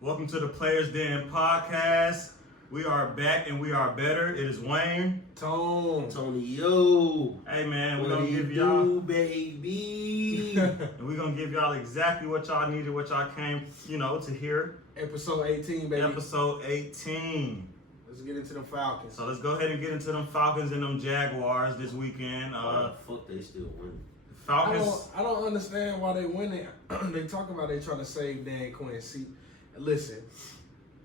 Welcome to the Players Den podcast. We are back and we are better. It is Wayne. Tony, yo. Hey man, we're What gonna do give you y'all do, baby? and we're gonna give y'all exactly what y'all needed, what y'all came, to hear. Episode 18, baby. Episode 18. Let's get into the Falcons. So let's go ahead and get into them Falcons and them Jaguars this weekend. Why the fuck they still win? Falcons. I don't understand why they winning. They talk about they trying to save Dan Quinn. See, listen,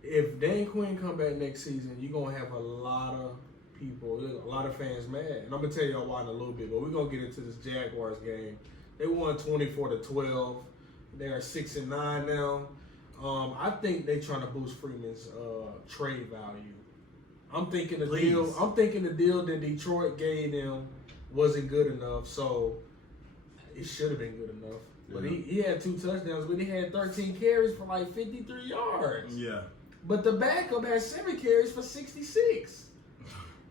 if Dan Quinn come back next season, you're going to have a lot of people, a lot of fans mad. And I'm going to tell y'all why in a little bit, but we're going to get into this Jaguars game. They won 24-12. They are 6-9 now. I think they trying to boost Freeman's trade value. I'm thinking the deal that Detroit gave them wasn't good enough, so it should have been good enough. But he had 2 touchdowns, but he had 13 carries for like 53 yards. Yeah. But the backup had 7 carries for 66.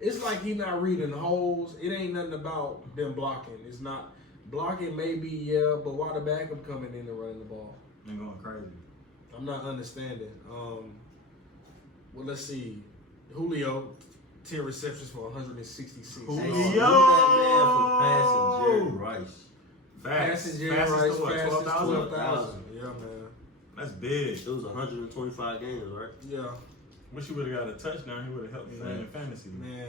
It's like he not reading holes. It ain't nothing about them blocking. It's not blocking, maybe, but why the backup coming in and running the ball? They're going crazy. I'm not understanding. Well, let's see. Julio, 10 receptions for 166. Julio! Hey, that man for passing Jerry Rice. Passing Jerry Fastest Rice, to what, fastest 12,000? 12,000. Yeah, man. That's big. It was 125 games, right? Yeah. Wish he would have got a touchdown. He would have helped me win in fantasy. Man.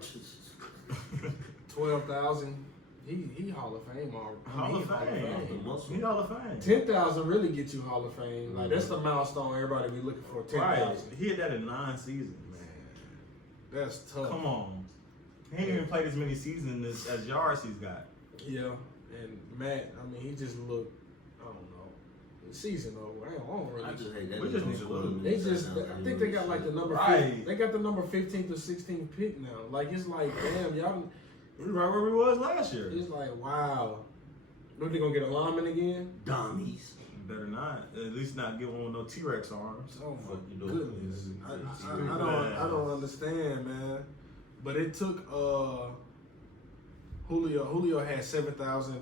Motherfucker. 12,000. He Hall of Fame already. Hall of Fame. He Hall of Fame. 10,000 really gets you Hall of Fame. Like that's the milestone everybody be looking for. 10,000. Right. He had that in 9 seasons. Man, that's tough. Come on. He ain't even played as many seasons as yards he's got. Yeah, and Matt, I mean, he just looked. I don't know. The season over. I don't really. I just hate that. We just need to lose. They just. I think they got like the number. Right. They got the number 15th or 16th pick now. Like it's like, damn, y'all. We right where we was last year. It's like, wow. What, they gonna get a lineman again? Dummies. Better not. At least not give one with no T-Rex arms. Oh my Fuck you doing? goodness. I don't understand, man. But it took Julio had 7,000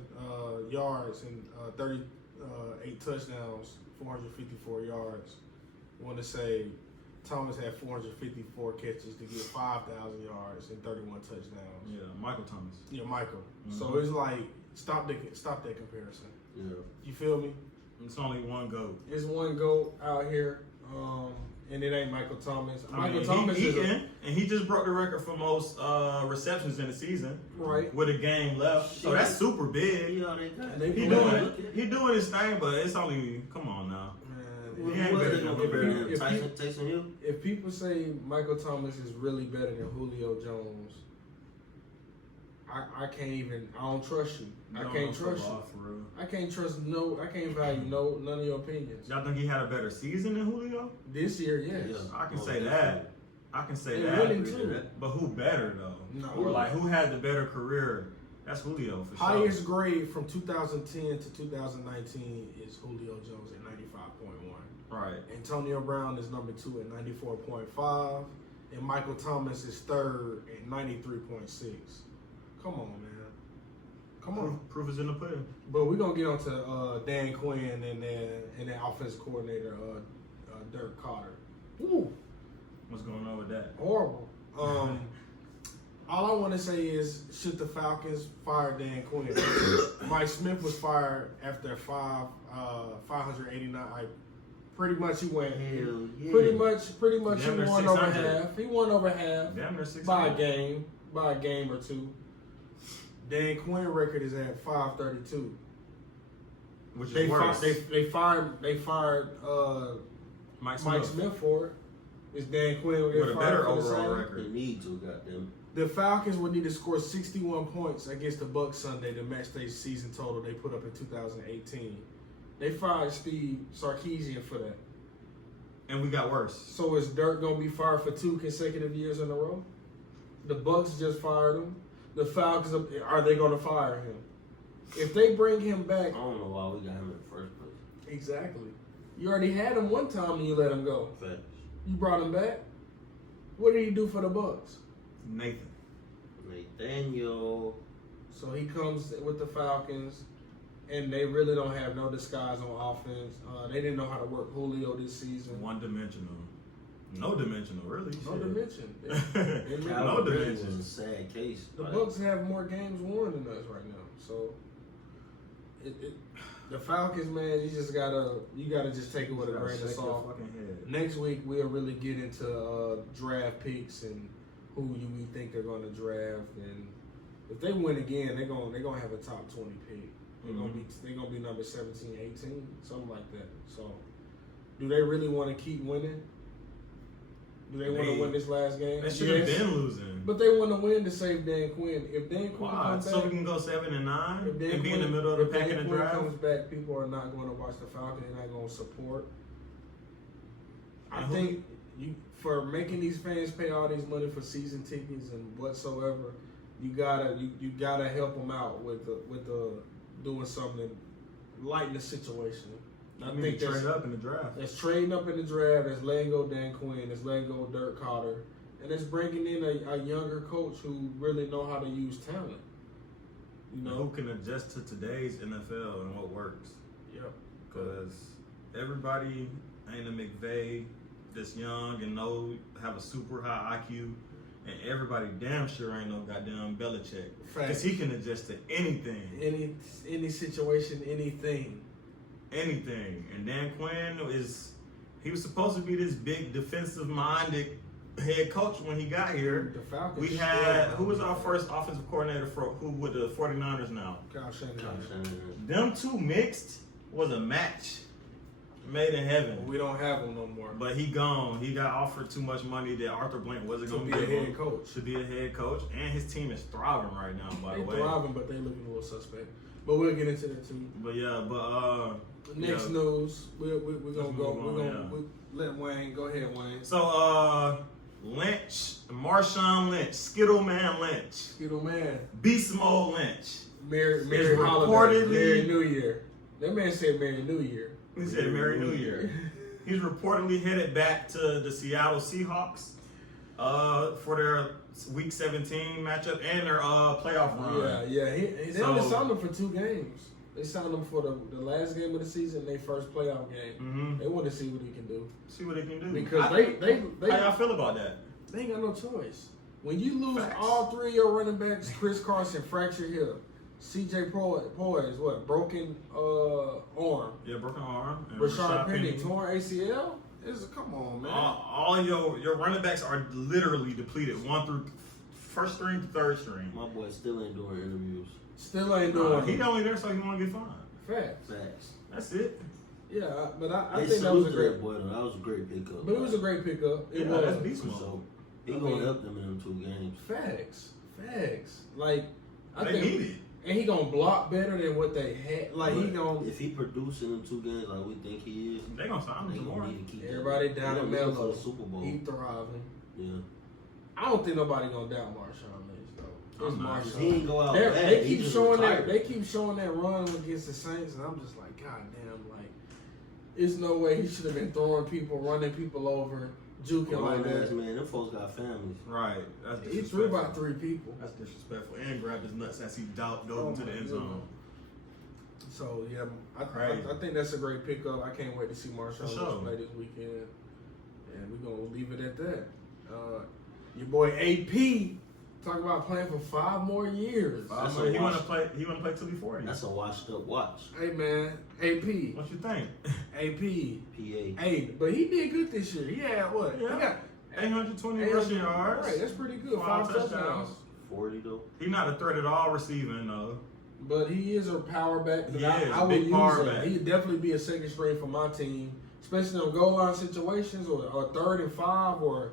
yards and 38 touchdowns, 454 yards. I want to say Thomas had 454 catches to get 5,000 yards and 31 touchdowns. Yeah, Michael Thomas. Yeah, Michael. Mm-hmm. So it's like stop that comparison. Yeah. You feel me? It's only one GOAT. There's one GOAT out here, and it ain't Michael Thomas. And he just broke the record for most receptions in the season. Right. With a game left. So that's super big. Yeah, they got He doing his thing, but it's only, come on now. Man, He ain't better than Julio. Tyson Hill? if people say Michael Thomas is really better than Julio Jones, I can't even. I don't trust you. I can't trust you. For real. I can't trust I can't value none of your opinions. Y'all think he had a better season than Julio? This year, yes. Yeah. I can say that. I can say They're that. winning too. But who better though? No. Or like who had the better career? That's Julio for sure. Highest grade from 2010 to 2019 is Julio Jones at 95.1. Right. Antonio Brown is number 2 at 94.5, and Michael Thomas is 3rd at 93.6. Come on, man. Come on. Proof is in the pudding. But we're going to get on to Dan Quinn and that offensive coordinator, Dirk Carter. Ooh. What's going on with that? Horrible. All I want to say is, should the Falcons fire Dan Quinn? Mike Smith was fired after 589. Pretty much he went. Hell yeah. Pretty much he Damn, won they're over 600. half. He won over half Damn, they're 600. by a game or two. Dan Quinn record is at 532. Which is worse. They fired Mike Mike Smith for it. Is Dan Quinn will get with a fired better for the overall same? record. They need to, goddamn. The Falcons would need to score 61 points against the Bucs Sunday to match their season total they put up in 2018. They fired Steve Sarkisian for that. And we got worse. So is Dirk gonna be fired for 2 consecutive years in a row? The Bucs just fired him. The Falcons, are they gonna fire him? If they bring him back, I don't know why we got him in the first place. exactly. You already had him one time and you let him go. Facts. You brought him back. What did he do for the Bucs? Nathan. Nathaniel. So he comes with the Falcons. And they really don't have no disguise on offense. They didn't know how to work Julio this season. One-dimensional. No dimensional, really. No Shit. dimension. Calvin no Ridley dimension. was a sad case. The Like, Bucks have more games won than us right now. So the Falcons, man, you gotta just take it with a grain of Shake your salt. fucking head. Next week we'll really get into draft picks and who we think they're gonna draft, and if they win again, they're gonna have a top 20 pick. They're gonna be number 17, 18, something like that. So, do they really want to keep winning? Do they want to win this last game? They should have been losing. But they want to win to save Dan Quinn. If Dan Quinn comes back, so we can go 7-9 and be Quinn, in the middle of the if pack Dan in the Quinn draft. comes back, people are not going to watch the Falcons. They're not going to support. I And think for making these fans pay all these money for season tickets and whatsoever, you gotta help them out with the doing something to lighten the situation. I think trade up in the draft. that's trading up in the draft. That's letting go Dan Quinn. That's letting go Dirk Carter, and it's bringing in a younger coach who really know how to use talent. You know, Who can adjust to today's NFL and what works? Yep. Because everybody ain't a McVay that's young and have a super high IQ, and everybody damn sure ain't no goddamn Belichick. Because he can adjust to anything. Any situation, anything. Anything. And Dan Quinn he was supposed to be this big defensive-minded head coach when he got here. The Falcons. We had, who was our first offensive coordinator who with the 49ers now? Kyle Shanahan. Them two mixed was a match made in heaven. We don't have him no more. But he gone. He got offered too much money that Arthur Blank wasn't To going be to a give head him. coach. To be a head coach. And his team is thriving right now, by the way. They're thriving, but they looking a little suspect. But we'll get into that too. But Next news, we're gonna go. move on, We let Wayne go ahead, Wayne. So Lynch, Marshawn Lynch, Skittle Man Lynch, Skittle Man, Beast Mode Lynch. Merry reportedly- Holiday, Merry New Year. That man said Merry New Year. He said Merry New Year. He's reportedly headed back to the Seattle Seahawks for their Week 17 matchup and their playoff run. Yeah. They only signed him for 2 games. They signed him for the last game of the season, their first playoff game. Mm-hmm. They want to see what he can do. See what he can do. Because how y'all feel about that? They ain't got no choice. When you lose Facts. all 3 of your running backs, Chris Carson fractured hip, C.J. Poise, broken arm, Yeah, broken arm. And Rashad Penny torn ACL. Come on, man. All your running backs are literally depleted, 1 through first string to third string. My boy still ain't doing interviews. Still ain't doing He it. only there so he want to get fined. Facts. That's it. Yeah, but I They think that was a salute great. that boy though. That was a great pickup. But it was a great pickup. It Yeah, was. that's beast mode. So he I gonna mean- help them in them 2 games. Facts. Like I They think, need it. and he gonna block better than what they had. Like he But gonna. if he producing them 2 games like we think he is, They gonna sign him they tomorrow. gonna need to keep that. Everybody down They in gonna make it Mello. to the Super Bowl. He thriving. Yeah. I don't think nobody gonna doubt Marshawn Lynch though. It's I'm not. Marshawn. He ain't go out bad. They He keep just showing that. retired. They keep showing that run against the Saints, and I'm just like, God damn, like, it's no way he should have been throwing people, running people over, juking like Grown-ass that. man, them folks got families. Right. That's He disrespectful. threw about 3 people. That's disrespectful. And grabbed his nuts as he dove Oh into the my end zone. goodness. So yeah, Crazy. I think that's a great pickup. I can't wait to see Marshawn For Lynch sure. play this weekend, and we're gonna leave it at that. Your boy AP talking about playing for 5 more years. That's So a he wash. wanna play. He wanna play till he 40. That's a washed up watch. Hey man, AP, What you think? AP. PA. Hey, but he did good this year. He had what? Yeah. He got 820 800 rushing yards. Right, that's pretty good. 5 5 touchdowns. 40 though. He's not a threat at all receiving though. But he is a power back. But He I is, would big use power him. back. He'd definitely be a second string for my team, especially in goal line situations or 3rd and 5 or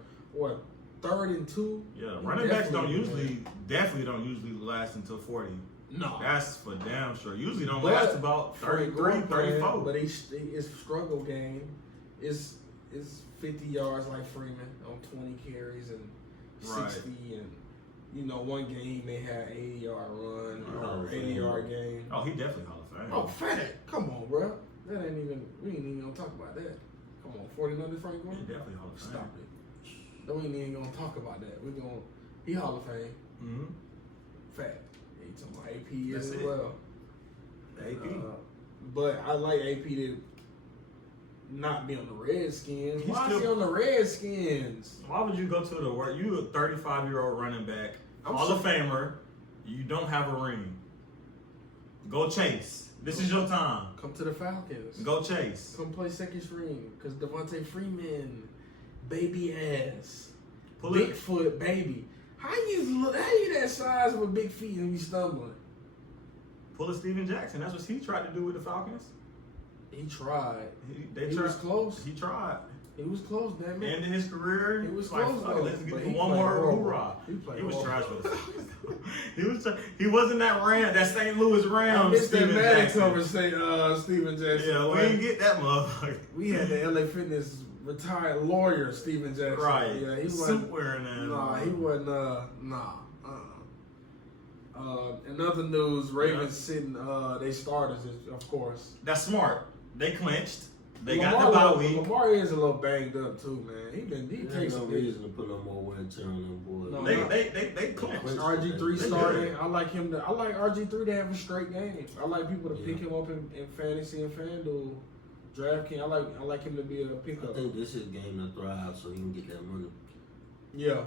3rd and 2. Yeah, He running backs definitely definitely don't usually last until 40. No. That's for damn sure. Usually don't But last about Frank 33, Gore playing, 34. But his struggle game is 50 yards like Freeman on 20 carries and 60 and. One game he may have 80-yard run or 80-yard game. Oh, he definitely Hall of Fame. Oh, fat! Come on, bro. That ain't even. We ain't even gonna talk about that. Come on, 49 Frank Gore. He definitely Hall of Fame. Stop it. We ain't even gonna talk about that. We gonna. He Hall of Fame. Mm-hmm. Fat. He talking about AP That's as it. well. AP. But I like AP to not be on the Redskins. He's Why is he still- on the Redskins? Why would you go to the work? You a 35-year-old running back, Hall of Famer. You don't have a ring. Go chase. This is your time. Come to the Falcons. Go chase. Come play second string. Because Devontae Freeman, baby ass, Pull it. Bigfoot baby. How you that size with big feet and you stumbling? Pull a Steven Jackson. That's what he tried to do with the Falcons. He tried. They He tried. was close. He tried. He was close, damn it. Ended his career. He was like, close, fuck it, though, let's but get he one played more horrible. hoorah. He was horrible. trash for the Falcons. He wasn't that St. Louis I Rams. missed that Steven Madden Jackson. cover say Steven Jackson. Yeah, we Like, didn't get that motherfucker. we had the LA Fitness retired lawyer Steven Jackson. Right. Yeah, he Suit wasn't. wearing that. Nah, he wasn't. In other news, Ravens sitting they starters, of course. That's smart. They clinched. They Lamar, got the bye week. Lamar is a little banged up too, man. He There's takes no some reason to put no more wear and tear on them boys. No, They clinched. RG3 They starting. good. I like RG3 to have a straight game. I like people to pick him up in fantasy and FanDuel, DraftKings. I like him to be a I pickup. think this is game to thrive so he can get that money. Yeah,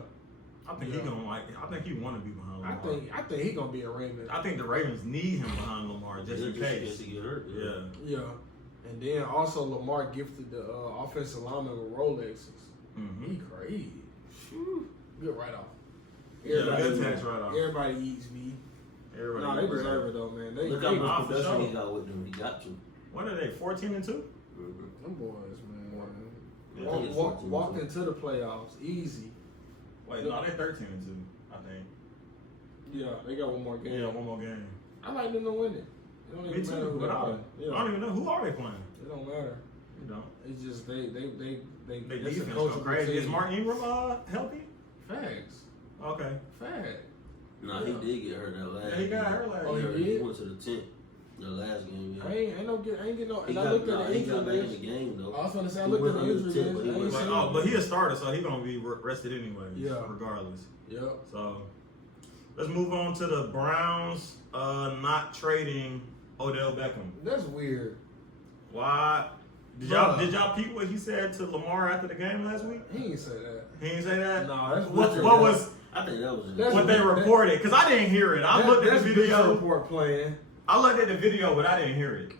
I think he gonna like. I think he want to be behind I Lamar. think he gonna be a Raven. I think the Ravens need him behind Lamar just in case. to get hurt. Yeah. Yeah, and then also Lamar gifted the offensive lineman with Rolexes. Mm-hmm. He crazy. Phew. Good write off. Yeah, good tax write-off. Everybody eats me. Everybody. No, they deserve it though, man. Look they how much for production sure. he got with them. He got to. What are they? 14-2. them boys, man. Yeah, I think it's 14, Walked so. into the playoffs easy. Wait, no, they 13-2. I think. Yeah, they got one more game. Yeah, one more game. I like them to win it. It don't Me even matter too. who they Without play. it, Yeah, I don't even know who are they playing. it don't matter. You don't. It's just they They that's a defense go coachable crazy. team. Is Mark Ingram healthy? Facts. Okay. Fact. Nah, he did get hurt that last Yeah, he got game. hurt last Oh, year. he did? went to the tent the last game. Yeah. I ain't get no. He And I got, looked at nah, the he got injury back in the list. game though. I was gonna say I He looked went at the under injury the list. tip, I but he ain't went- seen But he a starter, so he gonna be rested anyways. Yeah. Regardless. Yep. So let's move on to the Browns not trading Odell Beckham. That's weird. Why? Did y'all peep what he said to Lamar after the game last week? He ain't say that. He didn't say that. No, that's what Richard, what yeah. was I think that was That's what they that- reported? Because I didn't hear it. I looked at That's the Bleacher video. Report playing. I looked at the video, but I didn't hear it.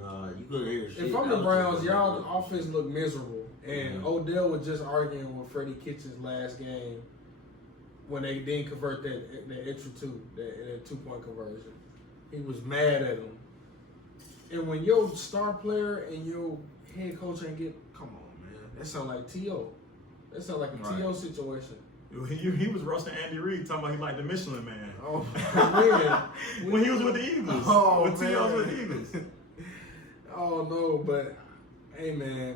Nah, you couldn't hear shit. If I'm That the was Browns, just- y'all offense look miserable, and Yeah. Odell was just arguing with Freddie Kitchens last game when they didn't convert that extra that 2-point conversion. He was mad at him, and when your star player and your head coach ain't get, come on, man, that sound like T.O. That sound like a Right. T.O. situation. He was roasting Andy Reid, talking about he like the Michelin Man. Oh man, When he was with the Eagles. Oh, when T.O. was man. with the Eagles. Oh no, but hey man,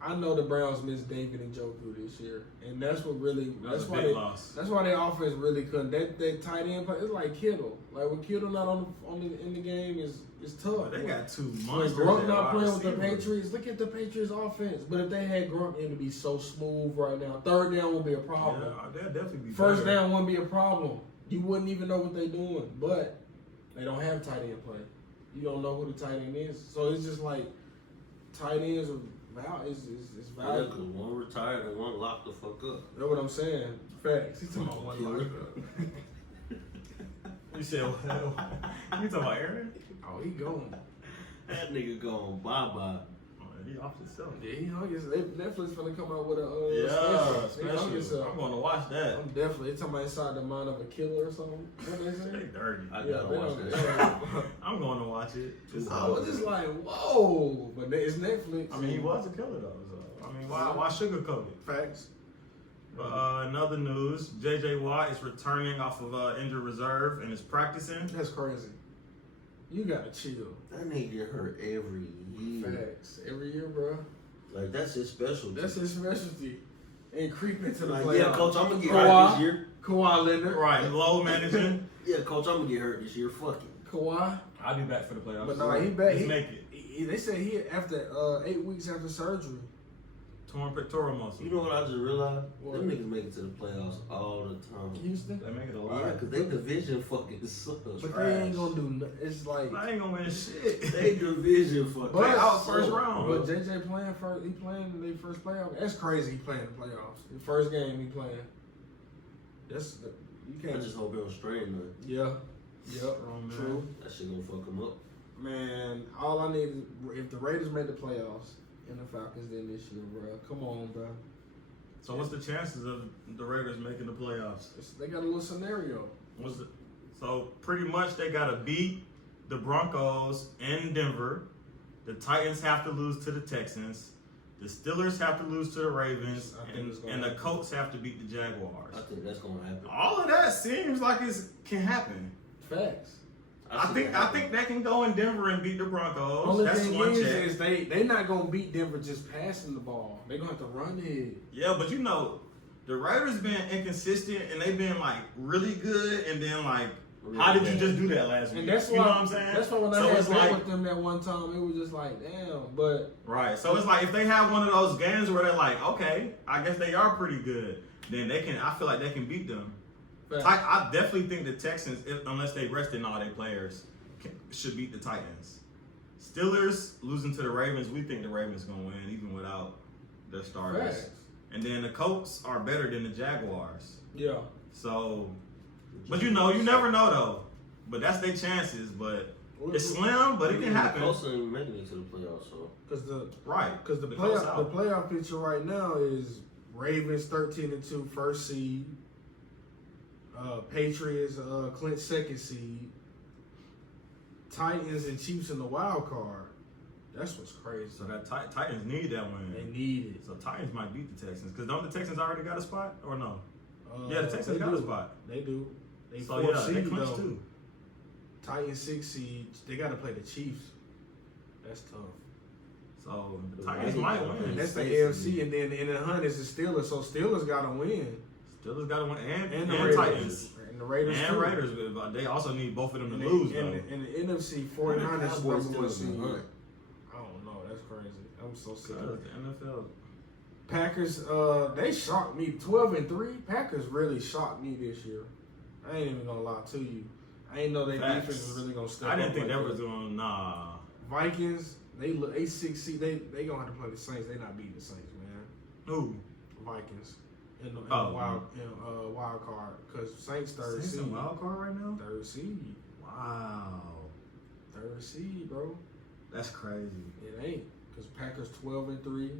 I know the Browns missed David and Njoku this year, and that's what really That's a why big they loss. that's why their offense really couldn't. That tight end play, it's like Kittle. Like when Kittle not in the game is tough. They got two When monsters. Gronk at not wide playing with the receiver. Patriots, look at the Patriots offense. But if they had Gronk, it'd be so smooth right now. Third down won't be a problem. Yeah, they'll definitely be First better. down wouldn't be a problem. You wouldn't even know what they're doing. But they don't have tight end play. You don't know who the tight end is. So it's just like tight ends are it's Yeah, valuable. 'cause one retired and one locked the fuck up. That's what I'm saying. Facts. He's talking about one Killer. like You said what? You talking about Aaron? Oh, he gone. That nigga going bye-bye. Oh, he off himself. Yeah, he hung his Netflix finna come out with a Yeah, special. He hung special. himself. I'm going to watch that. I'm definitely talking about inside the mind of a killer or something. What they say? They dirty. I Yeah, gotta they watch don't- that. I'm going to watch it. I was just like, whoa, but it's Netflix. I mean, he was a killer though. So, I mean, why sugarcoat it? Facts. In other news, J.J. Watt is returning off of injured reserve and is practicing. That's crazy. You gotta chill. That nigga get hurt every year. Facts. Every year, bro. Like, that's his specialty. That's his specialty. And creep into the Like, playoffs. yeah, coach, I'm gonna get Kawhi. hurt this year. Kawhi Leonard. Right, low managing. Yeah, coach, I'm gonna get hurt this year. Fuck it. Kawhi. I'll be back for the playoffs. But no, he back. Let's make it. They said he after 8 weeks after surgery. torn pectoral muscle. You know what I just realized? What? Them niggas make it to the playoffs all the time. Houston. They make it a Yeah, lot. because they division fucking sucks. But they ain't gonna do nothing. It's like. I ain't gonna win shit. They division fucking But out sucks. first round. But JJ playing first. He playing in their first playoff. That's crazy. He playing the playoffs. The first game he playing. That's you I can't. just hope they don't strain nothing. Yeah. Yep. Oh, man. True. That shit gonna fuck them up. Man, all I need is if the Raiders make the playoffs and the Falcons did this year, bro. Come on, bro. So what's the chances of the Raiders making the playoffs? They got a little scenario. So pretty much they gotta beat the Broncos in Denver. The Titans have to lose to the Texans. The Steelers have to lose to the Ravens, I think it's gonna and the happen. Colts have to beat the Jaguars. I think that's gonna happen. All of that seems like it can happen. Facts. I think they can go in Denver and beat the Broncos. Only That's thing one is check. they not gonna beat Denver just passing the ball. They gonna have to run it. Yeah, but you know, the Raiders been inconsistent and they've been like really good, and then like, how did you just do that last week? And that's you why, know what I'm saying? That's why when So I had it's bet like, with them that one time, it was just like, damn. But right. So it's like if they have one of those games where they're like, okay, I guess they are pretty good, then they can. I feel like they can beat them. facts. I definitely think the Texans, unless they rested all their players, should beat the Titans. Steelers losing to the Ravens, we think the Ravens gonna win even without their starters. Facts. And then the Colts are better than the Jaguars. Yeah. So, but you know, you never know though. But that's their chances. But it's slim, but it can happen. Colts ain't making it to the playoffs, so Because the Right. Because the Colts playoff picture right now is Ravens 13-2 first seed, Patriots clinch second seed, Titans and Chiefs in the wild card. That's what's crazy. So that Titans need that They win. need it. So Titans might beat the Texans because don't the Texans already got a spot or no? Yeah, the They Texans got do. a spot. They do. They So fourth yeah, they seed clinched though. too. Titans 6 seed. They got to play the Chiefs. That's tough. So the The Titans Raiders might got win. And that's the States AFC, and then in the hunt is the Steelers. So Steelers got to win. Steelers got to win, and the Raiders. Titans. And the Raiders And too. Raiders, but they also need both of them And to lose. in the NFC, 49ers is Cowboys number one still in seed. the hunt. I don't know. That's crazy. I'm so sick. Because the NFL. Packers, they shocked me. 12-3. Packers really shocked me this year. I ain't even gonna lie to you. I ain't know their Facts. defense was really gonna step I up. didn't think like that was going. Nah. Vikings. They 6 seed. They gonna have to play the Saints. They not beating the Saints, man. Who? Vikings in the Oh. wild card because Saints third Saints seed. in wild card right now? Third seed. Wow. Third seed, bro. That's crazy. It ain't because Packers 12-3.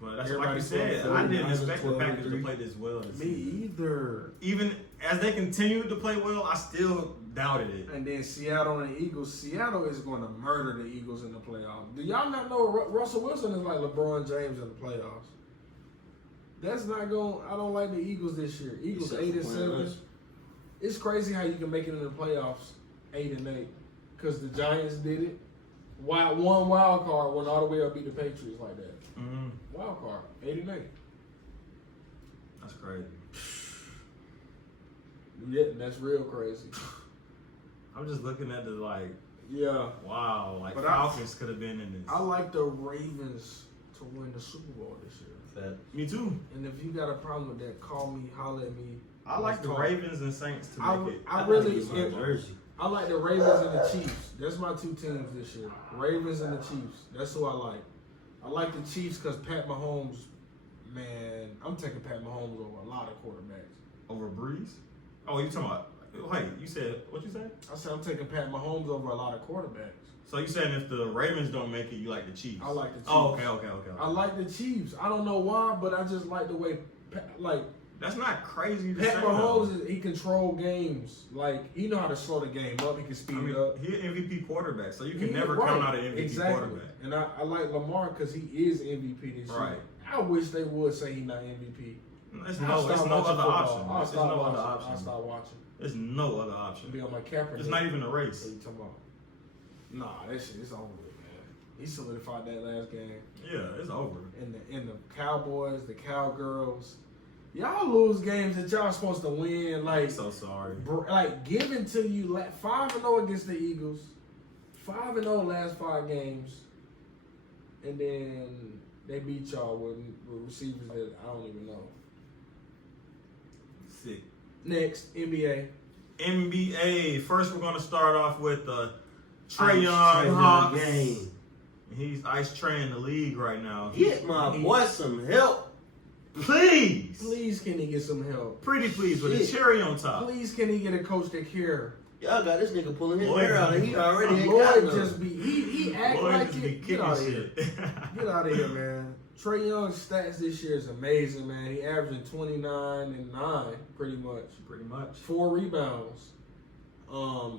But that's Everybody like you said. said I didn't 49ers expect the 12-3. Packers to play this well this Me season. either. Even as they continued to play well, I still doubted it. And then Seattle and the Eagles. Seattle is going to murder the Eagles in the playoffs. Do y'all not know Russell Wilson is like LeBron James in the playoffs? That's not going. I don't like the Eagles this year. Eagles Except for 8-7. playing us. It's crazy how you can make it in the playoffs 8-8 because the Giants did it. One wild card went all the way up beat the Patriots like that. Mm, Wild card 8-8. that's crazy. Yeah, that's real crazy. I'm just looking at the like, Yeah, wow, like But Falcons could have been in this. I like the Ravens to win the Super Bowl this year. Me too. And if you got a problem with that, call me, holler at me. I like the Let's talk. Ravens and Saints to I, make it. I I'd really, like to get my jersey. I like the Ravens and the Chiefs. That's my two teams this year. Ravens and the Chiefs. That's who I like. I like the Chiefs because Pat Mahomes, man, I'm taking Pat Mahomes over a lot of quarterbacks. Over Breeze? Oh, you talking about? Wait, you said what you said? I said I'm taking Pat Mahomes over a lot of quarterbacks. So you saying if the Ravens don't make it, you like the Chiefs? I like the Chiefs. Oh, okay. I like the Chiefs. I don't know why, but I just like the way, That's not crazy to Pat say. Mahomes, he control games. Like, he know how to slow the game up. He can speed I mean, it up. he an MVP quarterback, so you can He- never right, count out an MVP exactly. quarterback. And I like Lamar because he is MVP this year. Right. I wish they would say he's not MVP. It's I'll no stop other watching option. football. There's no other I'll option. start watching. There's no other I'll option. be on my Kaepernick. It's not even a race. What you talking about? Nah, that shit is over with, man. He solidified that last game. Yeah, it's over. And the Cowboys, the Cowgirls. Y'all lose games that y'all supposed to win. I'm Like, so sorry. like given to you, like 5-0 against the Eagles, 5-0 last 5 games, and then They beat y'all with receivers that I don't even know. Sick. Next, NBA. NBA. First, we're going to start off with Trae Trae Young Young Hawks. game. He's ice traying the league right now. Get my boy some help. Please. Please, can he get some help? Pretty please with a Shit. cherry on top. Please, can he get a coach that care? Y'all got this nigga pulling his Lloyd hair out and he already ain't got Lloyd none. just be he act Lloyd like just be it. Get kicking out of here. shit. Get out of here, man. Trae Young's stats this year is amazing, man. He averaging 29 and 9, pretty much. Pretty much. 4 rebounds.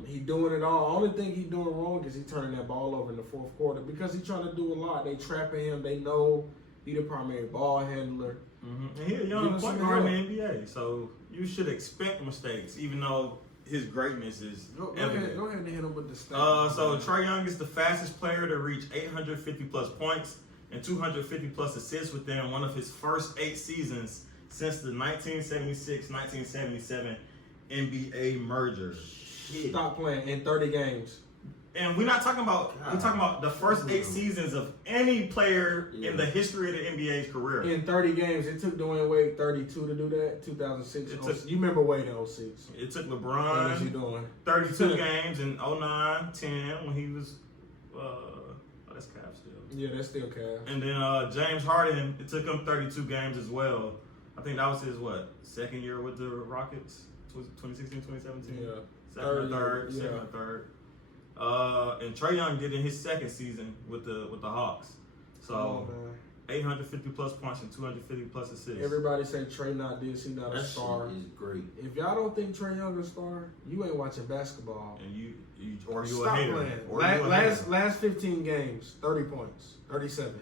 He doing it all. Only thing he doing wrong is he turning that ball over in the fourth quarter because he trying to do a lot. They trapping him. They know he the primary ball handler. Mm-hmm. And he's a Give young us point some guard in help. the NBA, so you should expect mistakes, even though his greatness is Go evident. ahead and hit him with the stats. So Trae Young is the fastest player to reach 850 plus points and 250 plus assists within one of his first 8 seasons since the 1976-1977 NBA merger. Shit. Stop playing in 30 games. And we're not talking about, we're talking about the first 8 seasons of any player in the history of the NBA's career. In 30 games, it took Dwayne Wade 32 to do that. 2006. You remember Wade in 06? It took What was LeBron he doing? 32 games in 09, 10 when he was, that's Cavs still. Yeah, that's still Cavs. And then James Harden, it took him 32 games as well. I think that was his, second year with the Rockets? 2016, 2017? Yeah. Second Third year, or third. And Trae Young did in his second season with the Hawks. So, Oh, man. 850 plus points and 250 plus assists. Everybody say Trae not this, he not a That star. shit is great. If y'all don't think Trae Young a star, you ain't watching basketball. And you or you Stop a hater. playing. Or you a hater. Last 15 games, 30 points, 37,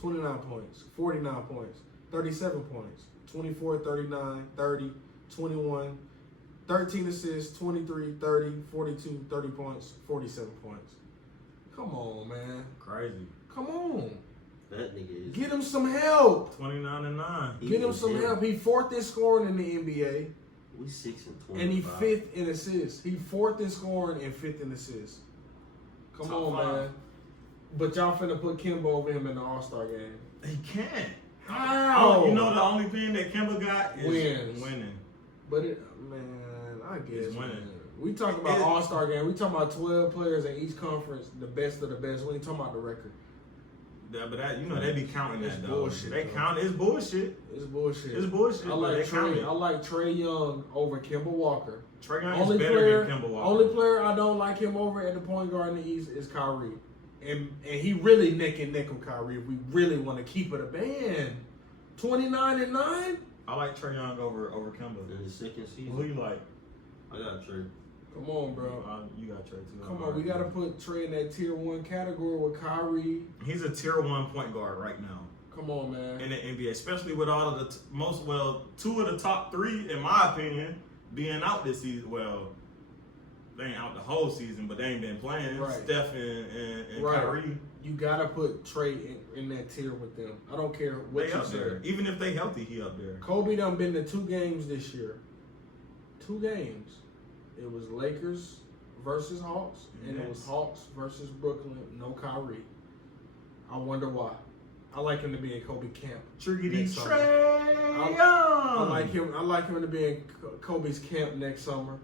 29 points, 49 points, 37 points, 24, 39, 30, 21, 13 assists, 23, 30, 42, 30 points, 47 points. Come on, man. Crazy. Come on. That nigga is. Get him some help. 29 and 9. Get him some help. He 4th in scoring in the NBA. We 6 and 25. And he 5th in assists. He 4th in scoring and 5th in assists. Come Top on, 5. man. But y'all finna put Kimba over him in the All-Star game. He can't. How? Oh, you know the only thing that Kemba got is Wins. winning. But man, I guess He's winning. man. We talking about All-Star game. We talking about 12 players in each conference, the best of the best. We ain't talking about the record. Yeah, but that they be counting It's that though. bullshit, They though. count. It's bullshit. It's bullshit. It's bullshit. I but like they count Trae. it. I like Trae Young over Kemba Walker. Trae Young Only is better player, than Kemba Walker. only player I don't like him over at the point guard in the East is Kyrie, and he really neck and neck with Kyrie. If we really want to keep it a band, 29 and 9. I like Trae Young over Kemba. In his second season. Who you like? I got Trae. Come on, bro. You got Trae too. Come on, we gotta put Trae in that tier 1 category with Kyrie. He's a tier 1 point guard right now Come on, man. in the NBA, especially with all of the two of the top 3, in my opinion, being out this season. Well, they ain't out the whole season, but they ain't been playing. Right. Steph and Right. Kyrie, You gotta put Trae in that tier with them. I don't care what they you up say. there. Even if they healthy, he up there. Kobe done been to 2 games this year. 2 games. It was Lakers versus Hawks, and it was Yes. Hawks versus Brooklyn. No Kyrie. I wonder why. I like him to be in Kobe camp. Triggity next summer. Trae Young. I like him. I like him to be in Kobe's camp next summer.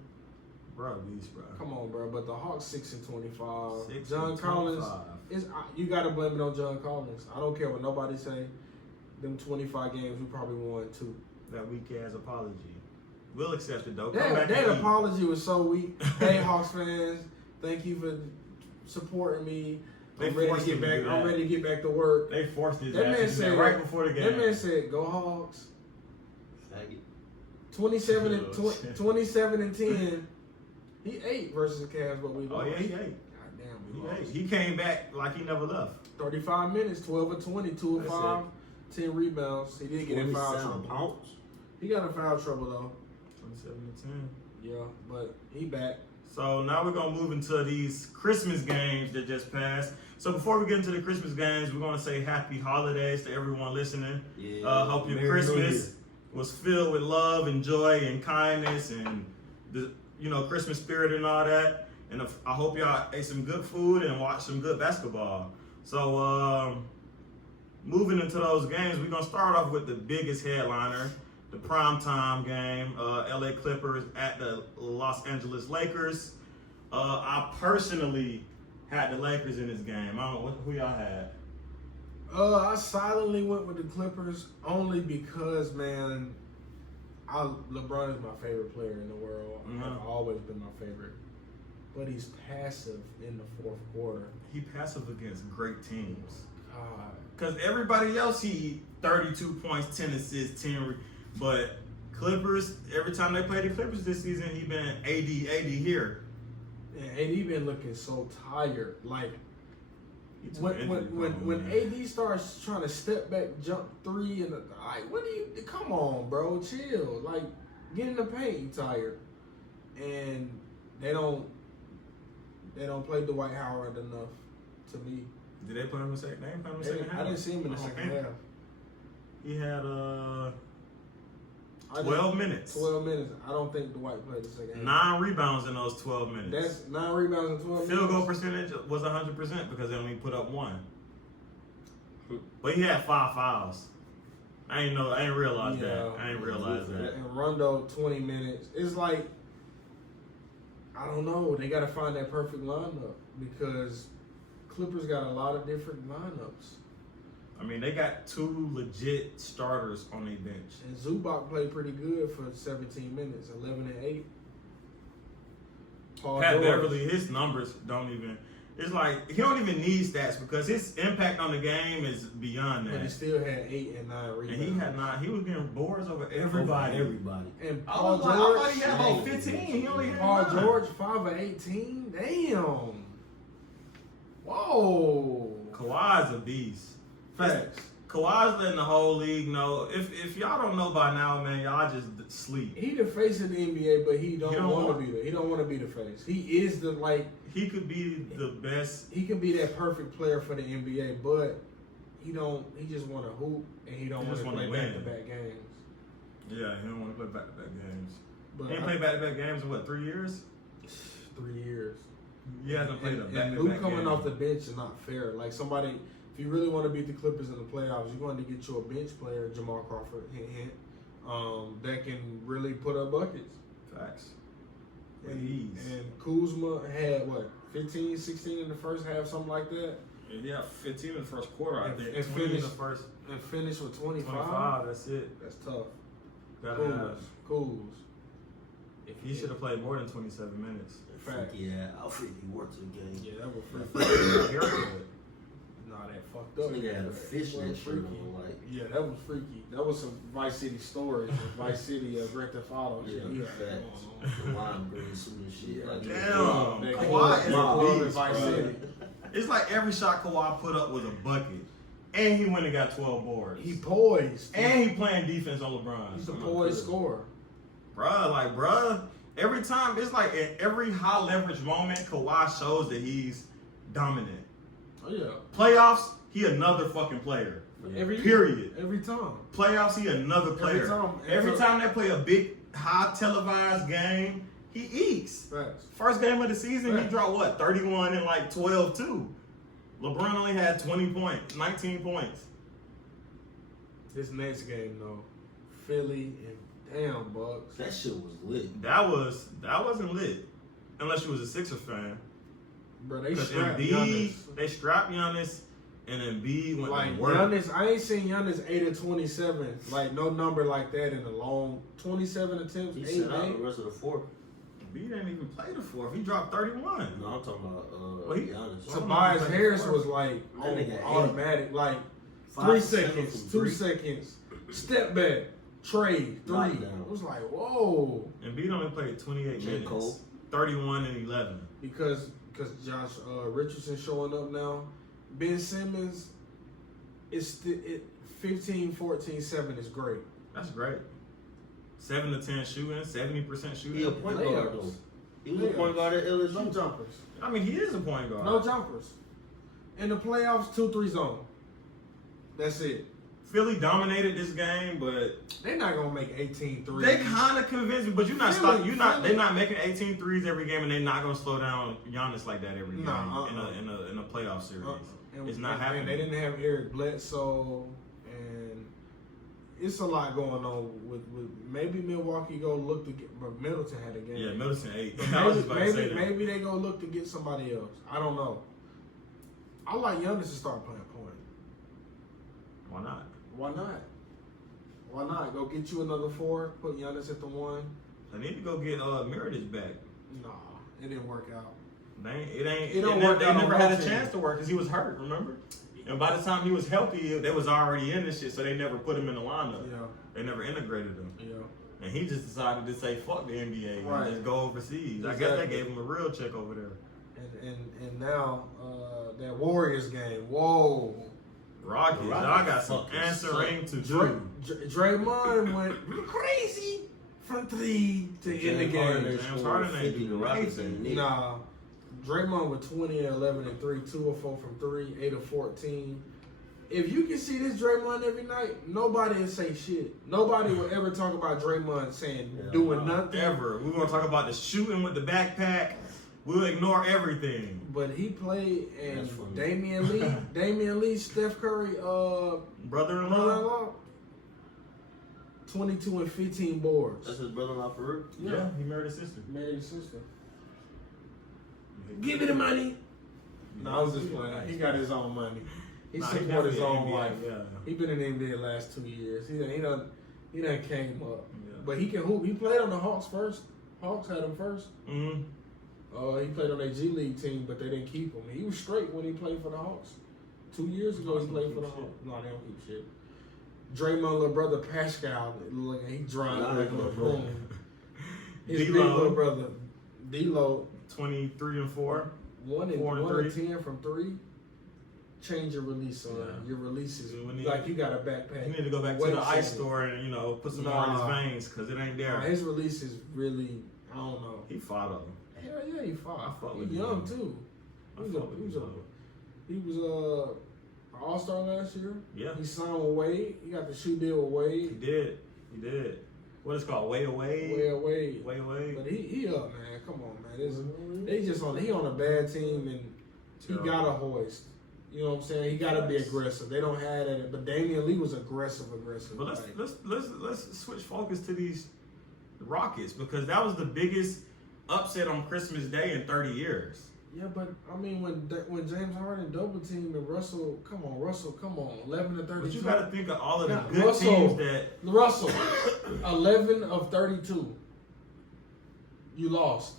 Bro, beast, bro. Come on, bro. But the Hawks 6 and 25. 6 John and Collins 25. you got to blame it on John Collins. I don't care what nobody say. Them 25 games, we probably won 2. That weak ass apology. We'll accept it though. Come back That and eat. apology was so weak. Hey, Hawks fans, thank you for supporting me. They I'm ready forced to him get to back. do I'm that. ready to get back to work. They forced his That ass. man He said right before the game. That man said, "Go Hawks." Faggot. 27 and Oh, shit. 27 and 10. He ate versus the Cavs, but we Oh lost. yeah, he ate. God damn, we He lost. ate. He came back like he never left. 35 minutes, 12 of 20, 2 of That's 5, 10 rebounds. He did get in foul 27 trouble. pounds. He got in foul trouble though. 27 to 10. Yeah, but he back. So now we're gonna move into these Christmas games that just passed. So before we get into the Christmas games, we're gonna say happy holidays to everyone listening. Yeah. Hope your Merry New Christmas Year. was filled with love and joy and kindness and the Christmas spirit and all that. And I hope y'all ate some good food and watched some good basketball. So moving into those games, we're going to start off with the biggest headliner, the primetime game, LA Clippers at the Los Angeles Lakers. I personally had the Lakers in this game. I don't know who y'all had. I silently went with the Clippers only because, man, LeBron is my favorite player in the world. Mm-hmm. Has always been my favorite. But he's passive in the fourth quarter. He passive against great teams. God. Because everybody else, he 32 points, 10 assists, 10. But Clippers, every time they play the Clippers this season, he been AD here. And AD been looking so tired. Like, He took when injury when prone, AD starts trying to step back, jump three, and like, what do you? Come on, bro, chill. Like, get in the paint. You tired, and they don't play Dwight Howard enough to me. Did they play him in the second? They didn't play him in the second half. I didn't see him in the second half. He had 12 12 minutes. 12 minutes. I don't think Dwight played the second half. 9 rebounds in those 12 minutes. That's 9 rebounds in 12 minutes. Field goal percentage was 100% because they only put up 1. But he had 5 fouls. I ain't realize that. I ain't realize that. And Rondo 20 minutes. It's like, I don't know. They got to find that perfect lineup because Clippers got a lot of different lineups. I mean, they got 2 legit starters on their bench. And Zubac played pretty good for 17 minutes, 11 and 8. Paul Pat George. Beverly, his numbers don't even. It's like he don't even need stats because his impact on the game is beyond that. But he still had 8 and 9 rebounds. And he had not. He was getting boards over everybody. And I Paul thought he George. had about 15. He only had Paul 9. George 5 of 18. Damn. Whoa. Kawhi's a beast. Facts. Kawhi's letting the whole league know. If y'all don't know by now, man, y'all just sleep. He the face of the NBA, but he don't want want- to be the. He don't want to be the face. He is the He could be the best. He can be that perfect player for the NBA, but he don't. He just want to hoop and he don't He want just to wanna play win. back-to-back games. Yeah, he don't want to play back-to-back games. But He ain't played back-to-back games in what, 3 years? 3 years. He hasn't played a And back-to-back Luke coming game. off the bench is not fair. Like somebody, if you really want to beat the Clippers in the playoffs, you're going to get you a bench player, Jamal Crawford, hint, hint, that can really put up buckets. Facts. And, Please. and Kuzma had, 15, 16 in the first half, something like that. Yeah, 15 in the first quarter, I And- think. and 20 in the finished- first And finished with 25. 25. That's it. That's tough. Gotta have. Kuz. He should have played more than 27 minutes. Fact. Yeah, Alfred, he worked the game. Yeah, that was freaky. Haircut. Nah, that fucked This up. nigga had a That fishnet was shirt freaky. on, like. Yeah, that was freaky. That was some Vice City stories. Vice City, Grand Theft Auto shit. Yeah, He had facts. going on. Lime green suit and shit. Like, Damn. That Kawhi is Kawhi a in beast, Vice bro. City. It's like every shot Kawhi put up was a bucket. And he went and got 12 boards. He poised. And he playing defense on LeBron. He's a poised scorer. Bruh, every time, it's like in every high leverage moment, Kawhi shows that he's dominant. Oh yeah. Playoffs, he another fucking player. Every Period. Every time. Playoffs, he another player. Every time they play a big, high televised game, he eats. Facts. First game of the season, Right. he dropped what, 31 and like 12 too. LeBron only had 20 points, 19 points. This next game though, Philly and damn Bucks. that shit was lit. That wasn't lit, unless you was a Sixers fan. Bro, they Because strapped Embiid, Giannis. they strapped Giannis, and Embiid went Like to work. Giannis, I ain't seen Giannis 8 of 27. Like no number like that in a long 27 attempts. He 8 set out eight. the rest of the fourth. Embiid didn't even play the fourth. He dropped 31. No, I'm talking about Well, he- Giannis. So- Tobias Harris was like That nigga automatic. Like 5 3 to 7 seconds, from 2 3. seconds, step back, trade 3. Lockdown. It was like whoa, Embiid only played 28 J. minutes. Cole. 31 and 11. because Josh Richardson showing up now. Ben Simmons is 15, 14, 7 is great. That's great. 7 to 10 shooting, 70% shooting. He a point guard Layups. though. He was a point guard at No LSU. jumpers. I mean, he is a point guard. No jumpers. In the playoffs, 2-3 zone. That's it. Philly dominated this game, but they're not gonna make 18 threes. they kind of convinced me. But you're not Philly, stop. You're not. They're not making 18 threes every game, and they're not gonna slow down Giannis like that every game in a playoff series. It's not happening. And they didn't have Eric Bledsoe, and it's a lot going on with maybe Milwaukee go look to get, but Middleton had a game. Yeah, Middleton 8. Maybe they go look to get somebody else. I don't know. I like Giannis to start playing point. Why not? Why not? Why not? Go get you another 4. Put Giannis at the 1. They need to go get Mirotic back. Nah, it didn't work out. It don't work They out never on had a both chance to work because he was hurt. Remember? And by the time he was healthy, they was already in this shit, so they never put him in the lineup. Yeah. They never integrated him. Yeah. And he just decided to say, fuck the NBA Right. and just go overseas. Exactly. I guess they gave him a real check over there. And now that Warriors game, whoa. Rockets, y'all got some answering to do. Draymond went crazy from 3 to end the game. James Harden ain't the doing Rockets anything. ain't Nah, Draymond with 20 and 11 and 3, 2 of 4 from 3, 8 of 14. If you can see this Draymond every night, nobody will say shit. Nobody will ever talk about Draymond saying doing nothing. Ever. We're gonna talk about the shooting with the backpack. We'll ignore everything. But he played, and That's funny. Damian Lee, Steph Curry, Brother-in-law. brother-in-law, 22 and 15 boards. That's his brother-in-law for real? Yeah, he married his sister. Married his sister. Give me the money. No, I was just playing. He got his own money. He supported his own life. Yeah. He been in the NBA the last 2 years. He done came up. Yeah. But he can hoop. He played on the Hawks first. Hawks had him first. Mm-hmm. He played on their G League team, but they didn't keep him. He was straight when he played for the Hawks. 2 years ago, he played for the Hawks. No, they don't keep shit. Draymond little brother Pascal, look, he drunk like a little boom. His big little brother D-Lo, 23 and 4. 1 and 10 from 3. Change your release, son. Yeah. Your release is Yeah, like you got a backpack. You need to go back to the ice store and put some more in his veins because it ain't there. His release is really, I don't know. He fought though. Hell yeah, he fought. I fuck He with young him. too. I He fuck with him. was an All-Star last year. Yeah, He signed with Wade. He got the shoe deal with he Wade. did. What is it called? Way away. Wade. Way. But he up, man. Come on, man. They just he on a bad team and he got a hoist. You know what I'm saying? He got to be aggressive. They don't have that. But Damian Lee was aggressive. But let's switch focus to these Rockets because that was the biggest upset on Christmas Day in 30 years. Yeah, but I mean, when James Harden double teamed and Russell, come on, 11 to 32. But you got to think of all of the Now, good teams that. Russell, 11 of 32. You lost.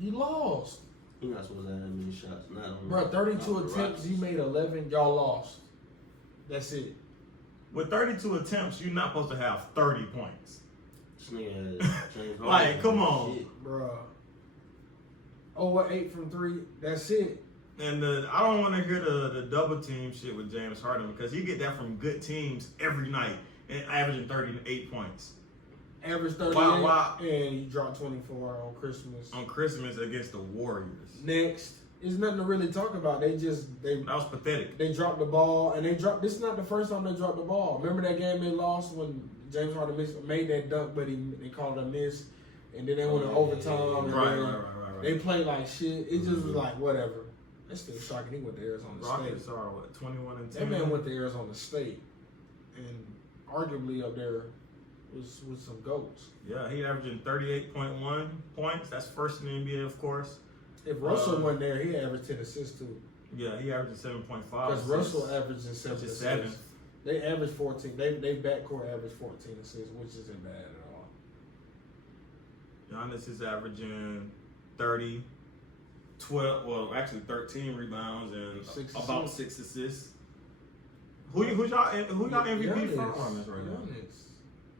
He's not supposed to have that many shots. Not on Bro, 32 not attempts, Rockets. you made 11, y'all lost. That's it. With 32 attempts, you're not supposed to have 30 points. This nigga had James Harden. Like, come on. Shit. Bruh. 8 from 3, that's it. And I don't want to hear the double team shit with James Harden because he get that from good teams every night and averaging 38 points. Average 38, Wow. and he dropped 24 on Christmas. On Christmas against the Warriors. Next, there's nothing to really talk about. That was pathetic. They dropped the ball, and this is not the first time they dropped the ball. Remember that game they lost when James Harden made that dunk, but they called it a miss, and then they went to overtime. Right. They played like shit. It just was like whatever. That's still shocking. He went to Arizona Rockets State. are what, 21 and 10. That man went to Arizona State, and arguably up there with some goats. Yeah, he averaging 38.1 points. That's first in the NBA, of course. If Russell went there, he averaged 10 assists too. Yeah, he averaged 7.5. Because Russell averaged 7 which is assists. 7. They averaged 14. They backcourt averaged 14 assists, which isn't bad at all. Giannis is averaging 30, 12, well, actually 13 rebounds and about 6 assists. Who y'all MVP front runners right now?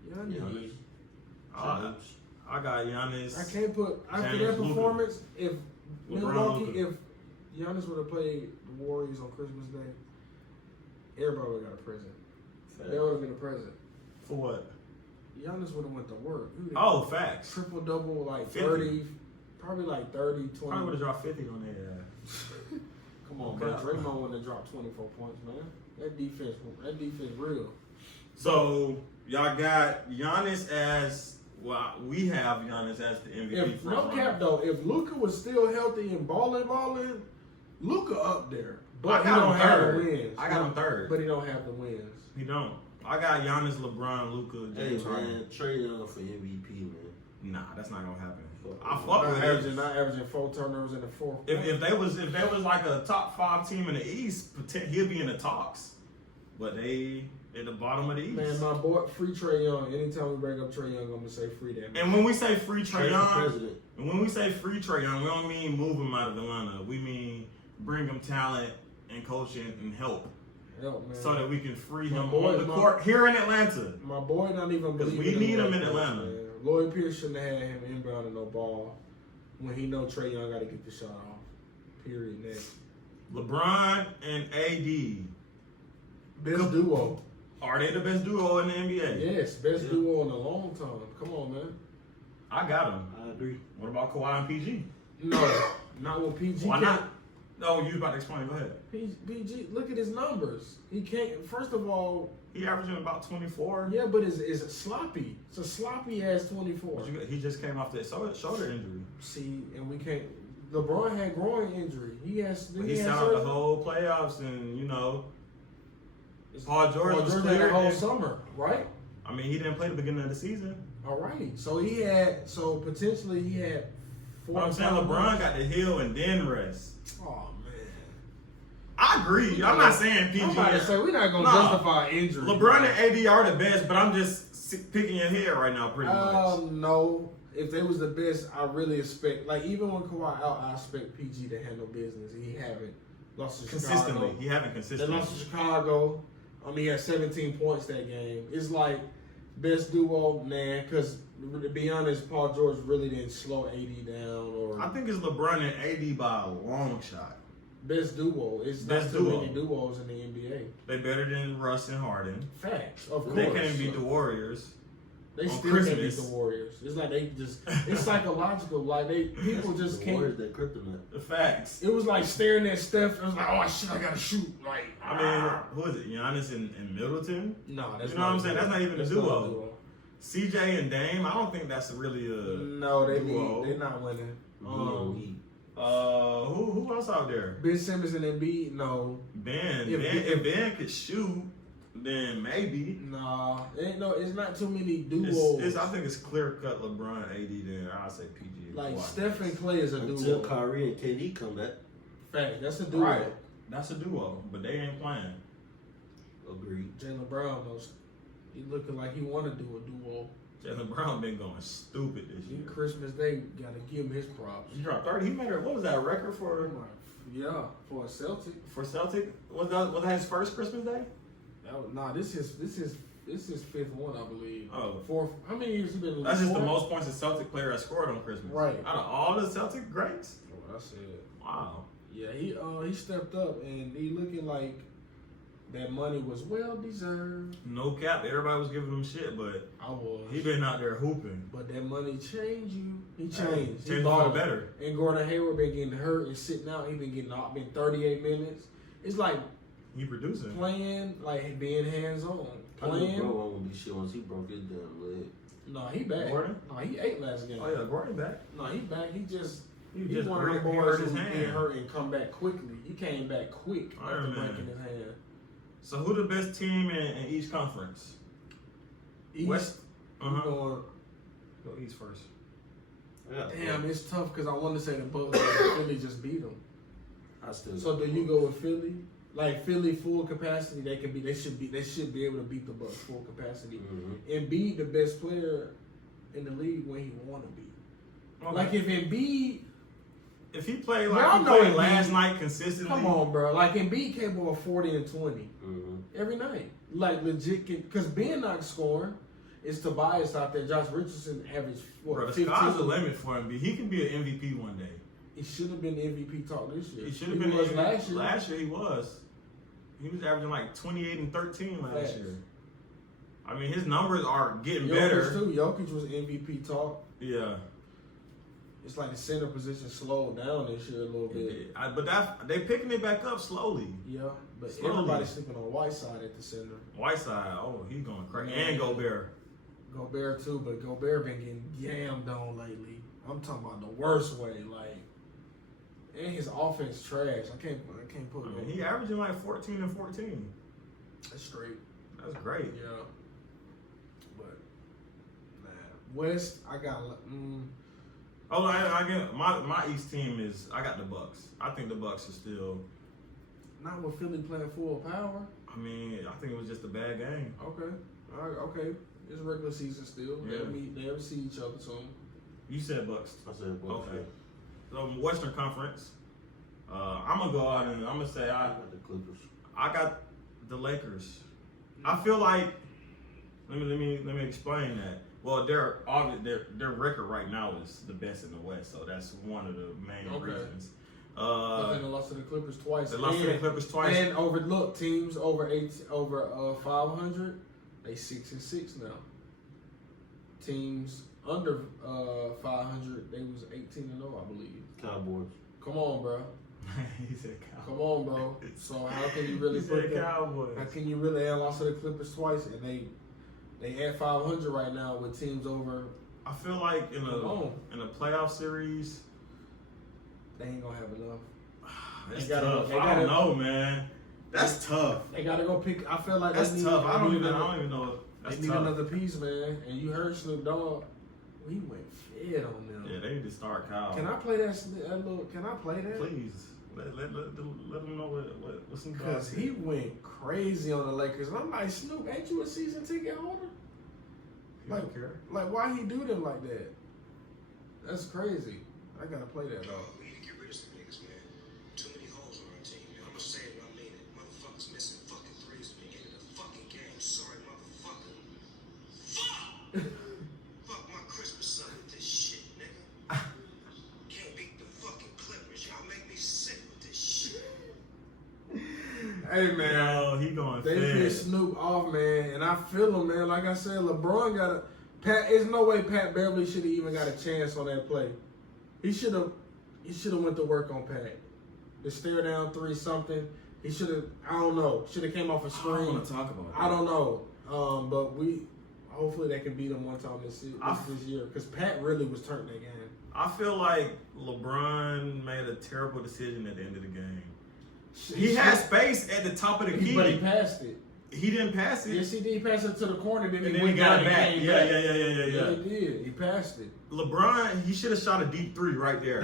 Giannis. I got Giannis. I can't put after James, that performance. If LeBron, Milwaukee, if Giannis would have played the Warriors on Christmas Day, everybody would have got a present. That would have been a present. For what? Giannis would have went to work. Oh, facts. Triple double, like 50. 30, probably like 30, 20. Probably would have dropped 50 on their ass. Come on, man. Draymond wouldn't have dropped 24 points, man. That defense real. So y'all got Giannis as we have Giannis as the MVP. If no cap though, if Luka was still healthy and balling, Luka up there. But he don't have the wins. I got him third. But he don't have the wins. He don't. I got Giannis, LeBron, Luka, James Harden. Man, Trae Young for MVP, man. Nah, that's not gonna happen. I fuck with not averaging 4 turnovers in the fourth. If they was like a top 5 team in the East, he'll be in the talks. But they at the bottom of the East. Man, my boy, free Trae Young. Anytime we bring up Trae Young, I'm gonna say free that man. And when we say free Trae Young, we don't mean move him out of Atlanta. We mean bring him talent and coaching and help. Help, man. So that we can free him on the court here in Atlanta. My boy not even believe we need him in Atlanta. Man. Lloyd Pierce shouldn't have had him inbound and no ball when he know Trae Young got to get the shot off. Period. Next. LeBron and AD. Best duo. Are they the best duo in the NBA? Yes, best duo in a long time. Come on, man. I got them. I agree. What about Kawhi and PG? No, not with PG. Why not? No, you was about to explain. Go ahead. PG, look at his numbers. He can't. First of all, he averaging about 24. Yeah, but it's sloppy. It's a sloppy ass 24. He just came off that shoulder injury. See, and we can't. LeBron had groin injury. He sat out the whole playoffs, and Paul George was clear the whole summer, right? I mean, he didn't play the beginning of the season. All right, so potentially he had. But I'm saying LeBron got to heal and then rest. Oh man, I agree. I'm not saying PG. I'm about to say we're not gonna justify injury. LeBron and AD are the best, but I'm just picking your head right now, pretty much. No. If they was the best, I really expect, even when Kawhi out, I expect PG to handle business. He haven't lost to consistently. Chicago. He haven't consistently. They lost to Chicago. He had 17 points that game. It's like best duo, man. Because to be honest, Paul George really didn't slow AD down. I think it's LeBron and AD by a long shot. Best duo. It's best not too many duos in the NBA. They're better than Russ and Harden. Facts, of course. They can't beat the Warriors. They still can't beat the Warriors. It's like they just, it's psychological. People just can't. Warriors, that kryptonite. The facts. It was like staring at Steph. It was like, oh shit, I gotta shoot. Who is it? Giannis and Middleton? No, that's you know what I'm saying? That's not even a duo. CJ and Dame, I don't think that's really a no. duo. They're not winning. Who else out there? Ben Simmons and Embiid. No. If Ben could shoot, then maybe. Nah, it's not too many duos. I think it's clear cut LeBron, AD. Then I'll say PG. Steph and Clay is a duo. Until Kyrie and KD come back. Fact, that's a duo. Right, that's a duo, but they ain't playing. Agreed. Jaylen Brown knows. He looking like he want to do a duo. Jaylen Brown been going stupid this year. Christmas Day, gotta give him his props. He dropped 30. He made what was that record for? Yeah, for a Celtic. For Celtic, was that his first Christmas Day? This is fifth one, I believe. Oh, fourth. How many years he been? That's just the most points a Celtic player has scored on Christmas. Right. Out of all the Celtic greats. Oh, I said. Wow. Yeah, he stepped up and he looking like that money was well deserved. No cap. Everybody was giving him shit, but I was. He been out there hooping. But that money changed you. He changed. Changed for the better. And Gordon Hayward been getting hurt and sitting out. He been getting out. Been 38 minutes. It's like he producing. Playing, being hands-on. Playing. Bro won't be shit once he broke his damn leg. No, he back. Gordon? No, he ate last game. Oh yeah, Gordon back. No, he back. He's one of them boys who get hurt and come back quickly. He came back quick after breaking his hand. So who the best team in each conference? East. West. Going. Go East first. Yeah, damn, it's tough because I want to say the Bucks, but Philly just beat them. So do you go with Philly? Philly full capacity, they should be able to beat the Bucks full capacity and be the best player in the league when he want to be. Okay. If he played he played last night consistently. Come on, bro. Embiid capable of 40 and 20 every night. Legit, because Ben not scoring. It's Tobias out there. Josh Richardson averaged 15. The sky's the limit for him. He can be an MVP one day. He should have been MVP talk this year. He should have been MVP last year. Last year he was. He was averaging 28 and 13 last year. I mean, his numbers are getting better. Jokic was MVP talk. Yeah. it's like the center position slowed down this year a little bit. But they picking it back up slowly. Yeah, but Slowly. everybody's sleeping on Whiteside at the center. Whiteside, he's going crazy. And Gobert. Gobert too, but Gobert been getting yammed on lately. I'm talking about the worst way, like. And his offense trash. I can't put it. He averaging like 14 and 14. That's straight. That's great. Yeah. But West, I got. I get my East team is. I got the Bucks. I think the Bucks are still. Not with Philly playing full power. I mean, I think it was just a bad game. Okay. All right. Okay. It's regular season still. Yeah. They'll see each other soon. You said Bucks. I said Bucks. Okay. So Western Conference. I'm gonna go out and I'm gonna say I got the Clippers. I got the Lakers. I feel like let me explain that. Well, their record right now is the best in the West, so that's one of the main reasons. But then they lost to the Clippers twice. They lost to the Clippers twice. And overlooked teams over 500. They 6-6 now. Teams under 500, they was 18-0, I believe. Cowboys. Come on, bro. He said Cowboys. Come on, bro. So how can you really put that? Cowboys. How can you really lost to the Clippers twice and they at 500 right now with teams over? I feel like in a playoff series, they ain't gonna have enough. That's tough. I don't know, man. That's tough. They gotta go pick. I feel like That's tough. I don't even know. That's they need tough. another piece, man. And you heard Snoop Dogg. We went fed on them. Yeah, they need to start Kyle. Can I play that little? Can I play that? Please. Let them know what Snoop Dogg Because he went crazy on the Lakers. And I'm like, Snoop, ain't you a season ticket holder? You don't care. Like, why he do them like that? That's crazy. I gotta play that dog. We need to get rid of some niggas, man. Too many holes on our team, man. I'm gonna say it when I mean it. Motherfuckers missing fucking threes at the beginning of the fucking game. Sorry, motherfucker. Fuck! Fuck my Christmas up with this shit, nigga. Can't beat the fucking Clippers. Y'all make me sick with this shit. Hey, man. Yo, he going They fed. pissed Snoop off, man, and I feel him, man. Like I said, LeBron got a Pat. There's no way Pat Beverly should have even got a chance on that play. He should have went to work on Pat. The stare down three something. He should have. I don't know. Should have came off a screen. I don't want to talk about that. I don't know. But hopefully they can beat him one time this year because Pat really was turning that game. I feel like LeBron made a terrible decision at the end of the game. He had space at the top of the key. But he passed it. He didn't pass it. Yes, he did. He passed it to the corner, then And he then he went got down it back. and came Yeah. back. He did. He passed it. LeBron, he should have shot a deep three right there.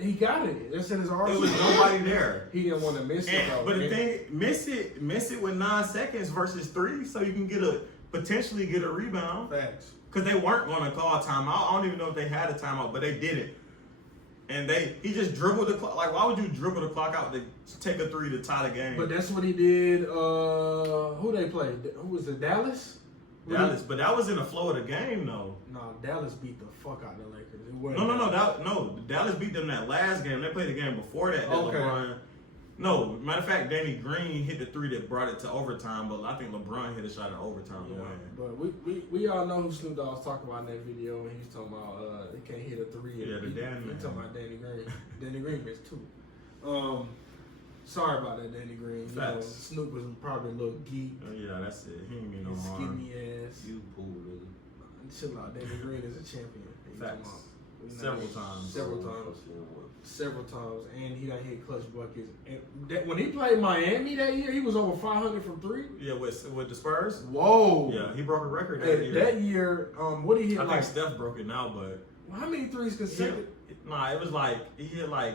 He got it. That's in his arsenal. It was nobody there. He didn't want to miss it, though. But the thing, miss it with 9 seconds versus 3, so you can potentially get a rebound. Facts. Because they weren't going to call timeout. I don't even know if they had a timeout, but they did it. And he just dribbled the clock. Like, why would you dribble the clock out to take a 3 to tie the game? But that's what he did. Who they played? Who was it? Dallas? Dallas. But that was in the flow of the game, though. No, Dallas beat the fuck out of the Lakers. It wasn't No. Dallas beat them that last game. They played the game before that. Okay. LeBron. No, matter of fact, Danny Green hit the 3 that brought it to overtime, but I think LeBron hit a shot in overtime to win. But we all know who Snoop Dogg was talking about in that video, and he was talking about they can't hit a 3. Yeah, the Dan He man. talking about Danny Green. Danny Green missed 2. Sorry about that, Danny Green. You know, Facts. Snoop was probably a little geek. Oh, yeah, that's it. He ain't mean no His harm. skinny ass. You pool, nigga. Chill out. Danny Green is a champion. He Facts. talking about- Several times. Several times, and he done hit clutch buckets. And when he played Miami that year, he was over 500 from 3. Yeah, with the Spurs. Whoa! Yeah, he broke a record that Hey, year. that year, what did he hit? I Like, think Steph broke it now, but how many threes consecutive? it was like he hit like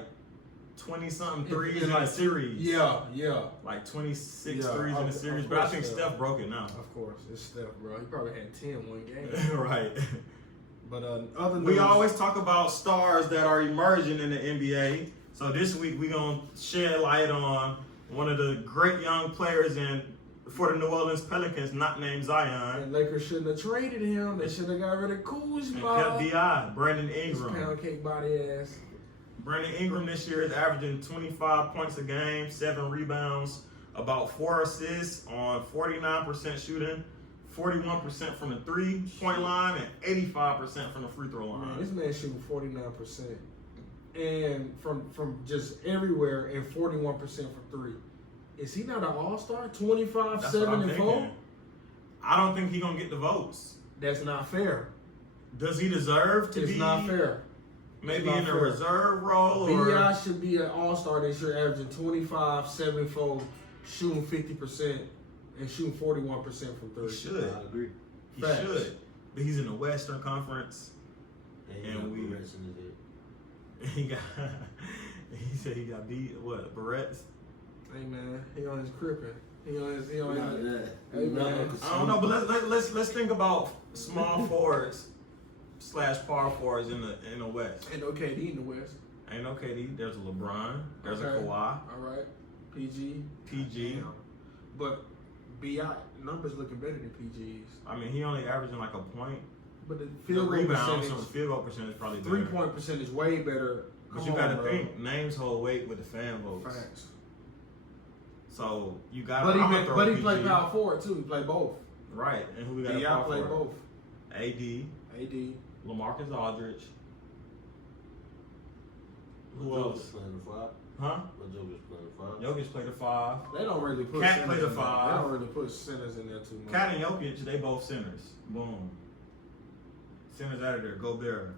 20-something threes in like a series. Yeah. Like 26 Yeah, threes in a of series, course, but I think yeah. Steph broke it now. Of course, it's Steph, bro. He probably had 10 one game. Right. But other We news, always talk about stars that are emerging in the NBA. So this week we're going to shed light on one of the great young players for the New Orleans Pelicans, not named Zion. and Lakers shouldn't have traded him. They should have got rid of And Kuzma. kept B.I., Brandon His Ingram. pound cake body ass. Brandon Ingram this year is averaging 25 points a game, 7 rebounds, about 4 assists on 49% shooting 41% from the 3-point line and 85% from the free throw line. Man, this man shooting 49%. And from just everywhere and 41% from three. Is he not an all-star? 25, That's 7, what I'm and 4? thinking. I don't think he's going to get the votes. That's not fair. Does he deserve to It's be not fair. maybe not in a fair. reserve role? B.I. Or should be an all-star this year, averaging 25, 7, 4, shooting 50%, and shooting 41% from three. he should. I agree. He Facts. should. But he's in the Western Conference. And And we- Barrett's in his head. He got. He said he got beat. What, Barrett's? Hey man, he on his crippin'. He on his. Not that. Hey, man. I don't know, but let's think about small forwards / power forwards in the West. Ain't no KD in the West. Ain't no KD. There's a LeBron. There's a Okay. Kawhi. All right, PG. PG. Damn. But B.I. numbers looking better than PG's. I mean, he only averaging like a point. But the The field goal rebounds, so percentage, the field goal percentage probably better. 3-point percentage way better. But Come you on, gotta bro. think, names hold weight with the fan votes. Facts. So you got. But he played power forward too. He played both. Right, and who we got? B.I. played both. AD, AD. LaMarcus Aldridge. Who Jokic else? playing the 5. Huh? Jokic playing the 5. Jokic played the 5. They don't really put Cat centers played the in there. 5. They don't really put centers in there too much. Cat and Jokic, they both centers. Boom. Centers out of there. Go there.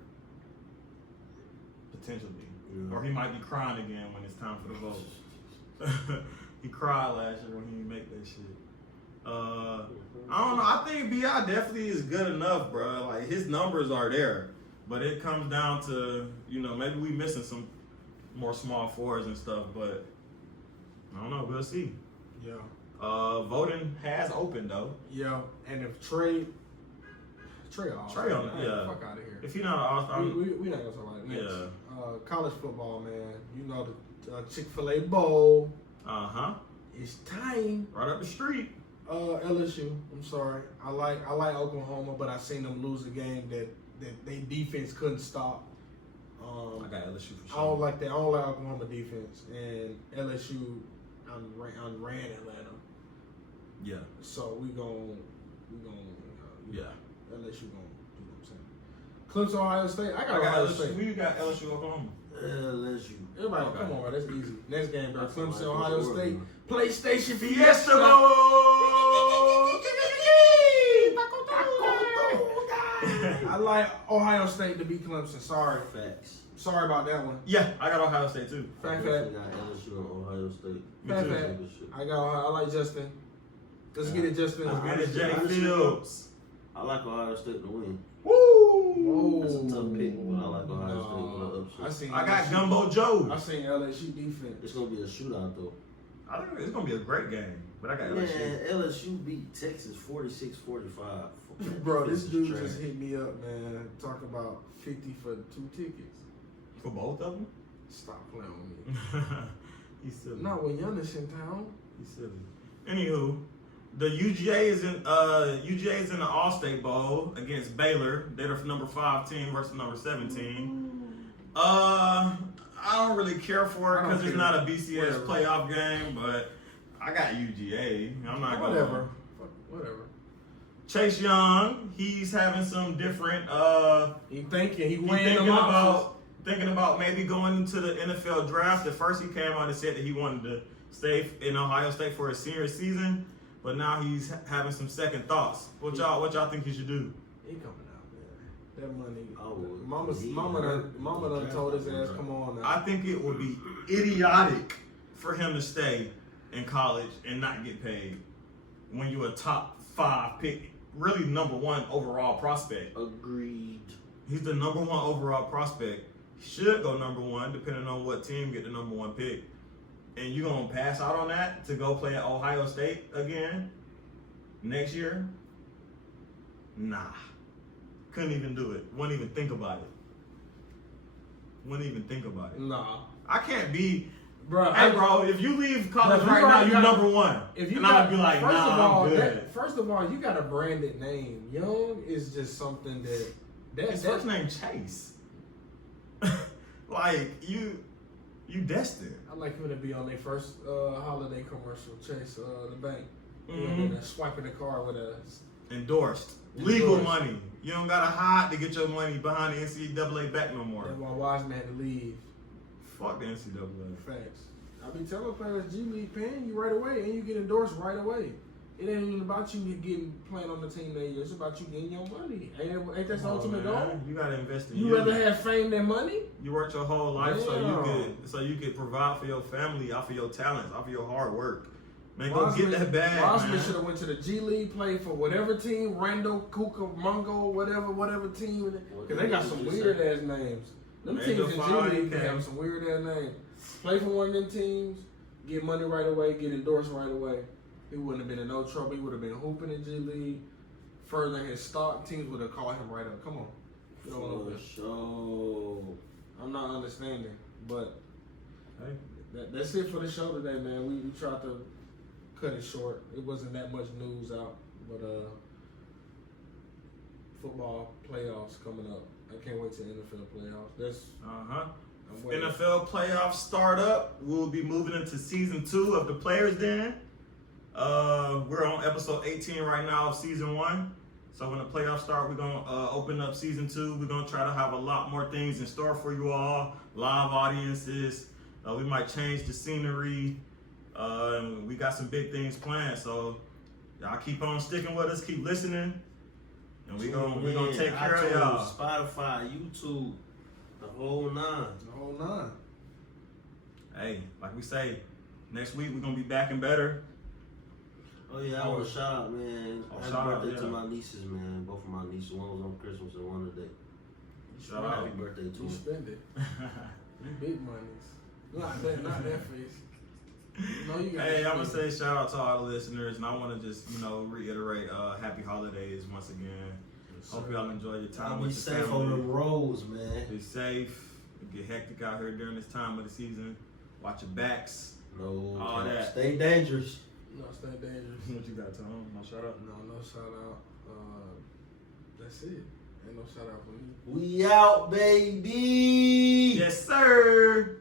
Potentially. Yeah. Or he might be crying again when it's time for the vote. He cried last year when he didn't make that shit. I don't know. I think B.I. definitely is good enough, bro. Like, his numbers are there. But it comes down to, maybe we missing some more small forwards and stuff. But I don't know. We'll see. Yeah. Voting has opened, though. Yeah. And if Trae off. Trae on it, Man, yeah. Fuck out of here. If he not an all-star, We not gonna talk about it next. Yeah. College football, man. You know the Chick-fil-A Bowl. uh-huh. It's time. Right up the street. LSU. I'm sorry. I like Oklahoma, but I seen them lose a game that they defense couldn't stop. I got LSU for I sure. don't like that. I don't like Oklahoma defense, and LSU ran Atlanta. Yeah. So we gon' Yeah. LSU gon' do what I'm saying. Clemson, Ohio State. I got Ohio LSU. State. We got LSU Oklahoma. LSU. Everybody, Okay. come on, man. That's easy. Next game, bro. That's Clemson, all right. Ohio That's State. all PlayStation Fiesta Fiesta. I like Ohio State to beat Clemson. Sorry. Facts. Sorry about that one. Yeah, I got Ohio State too. Fact. Definitely got LSU and Ohio State. Me Fact, too. fact. Good shit. I like Justin. Let's get it, Justin. Let's get it, Honestly, Jay honestly, Fields. I like Ohio State to win. Woo! That's a tough pick, but I like Ohio State with an upset. I seen I got LSU. Gumbo Joe. I seen LSU defense. It's gonna be a shootout though. I think it's gonna be a great game, but I got LSU. Man, LSU beat Texas 46-45. Bro, this dude Trash. just hit me up, man. Talking about 50 for 2 tickets. For both of them? Stop playing with me. He's silly. Not when Giannis in town. He's silly. Anywho, the UGA is in the All-State Bowl against Baylor. They're the number 5 team versus number 7 team. I don't really care for it I don't because it's care. not a BCS Whatever. playoff game, but I got UGA. I'm not going. Whatever. Fuck, whatever. Chase Young, he's having some different. He thinking he He weighing thinking them options. about maybe going into the NFL draft. At first, he came out and said that he wanted to stay in Ohio State for his senior season, but now he's having some second thoughts. What y'all think he should do? He coming out, man. That money. Oh, Mama done told his ass, come on now. I think it would be idiotic for him to stay in college and not get paid when you're a top 5 pick, really number 1 overall prospect. Agreed. He's the number 1 overall prospect. He should go number 1, depending on what team get the number 1 pick. And you gonna pass out on that to go play at Ohio State again next year? Nah. Couldn't even do it. Wouldn't even think about it. Nah. I can't be. Bro, Hey, bro, if you leave college Bro, right you now, gotta- you're number 1. If you and I'd be like, first of nah, all, I'm good. first of all, you got a branded name. Young is just something His first name Chase. Like, you destined. I like him to be on their first holiday commercial, Chase the bank. Mhm. And swiping the car with a Endorsed. Legal Endorsed. money. You don't gotta hide to get your money behind the NCAA back no more. That's why Wiseman had to leave. Fuck the NCAA. Facts. I be telling players, G League paying you right away, and you get endorsed right away. It ain't even about you getting playing on the team that year. It's about you getting your money. Ain't that the ultimate goal? You gotta invest in You rather have fame than money? You worked your whole life Damn. so you could provide for your family off of your talents, off of your hard work. Man, go Wiseman- get that bag, Wiseman man. should have went to the G League, played for whatever team, Randall, Kuka, Mungo, whatever team. Because they got some weird ass names. Them Man, teams go in G find League him. have some weird ass names. Play for one of them teams, get money right away, get endorsed right away. He wouldn't have been in no trouble. He would have been hooping in G League. Further his start, teams would have called him right up. Come on. Get on over For there. sure. I'm not understanding, but Hey. that's it for the show today, man. We tried to cut it short. It wasn't that much news out, but football playoffs coming up. I can't wait to NFL playoffs. That's I'm waiting. NFL playoffs start up. We'll be moving into season 2 of the Players Den. We're on episode 18 right now of season 1. So when the playoffs start, we're gonna open up season 2. We're gonna try to have a lot more things in store for you all. Live audiences. We might change the scenery. We got some big things planned. So y'all keep on sticking with us. Keep listening. And we're gonna take care of y'all. Spotify, YouTube, the whole nine. The whole nine. Hey, like we say, next week we're gonna be back and better. Oh yeah, I want to shout out, man. Oh, Happy shout out, birthday to yeah. my nieces, man. Both of my nieces. One was on Christmas and one today. Shout out. Happy birthday to You them. spend it. You big monies. Not that face. No, you got Hey, I'm gonna say shout out to all the listeners, and I want to just reiterate happy holidays once again. Hope y'all enjoy your time Be with your safe on the family. roads, man. Be safe. It get hectic out here during this time of the season. Watch your backs. No, All that. Stay dangerous. No, stay dangerous. What you got, Tom? No shout out. No shout out. That's it. Ain't no shout out for me. We out, baby. Yes, sir.